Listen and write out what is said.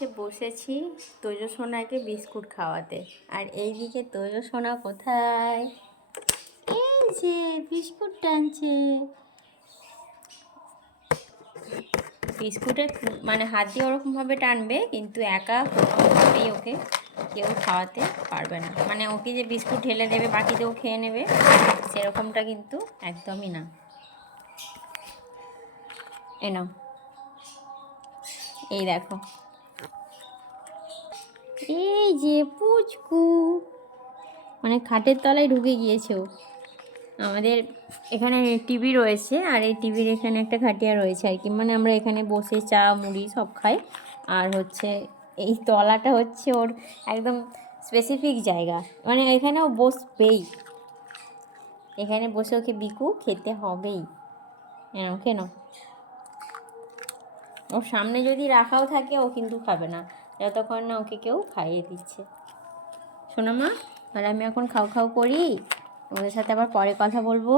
হচ্ছে বসেছি তোজো সোনাকে বিস্কুট খাওয়াতে, আর এইদিকে তোজো সোনা কোথায়, এই যে বিস্কুট টানছে। বিস্কুটে মানে হাত দিয়ে ওরকমভাবে টানবে, কিন্তু একা কোনোভাবেই ওকে কেউ খাওয়াতে পারবে না। মানে ওকে যে বিস্কুট ঢেলে দেবে বাকিতেও খেয়ে নেবে, সেরকমটা কিন্তু একদমই না। নাও, এই দেখো, এই যে পুচকু, মানে খাটের তলায় ঢুকে গিয়েছে ও। আমাদের এখানে টিভি রয়েছে, আর এই টিভির এখানে একটা খাটিয়া রয়েছে আর কি, মানে আমরা এখানে বসে চা মুড়ি সব খাই। আর হচ্ছে এই তলাটা হচ্ছে ওর একদম স্পেসিফিক জায়গা, মানে এখানেও বসবেই, এখানে বসে ওকে বিকু খেতে হবেই। কেন ওর সামনে যদি রাখাও থাকে ও কিন্তু খাবে না, যতক্ষণ না ওকে কেউ খাইয়ে দিচ্ছে। শোনো মা, আর আমি এখন খাও খাও করি, তোমাদের সাথে আবার পরে কথা বলবো।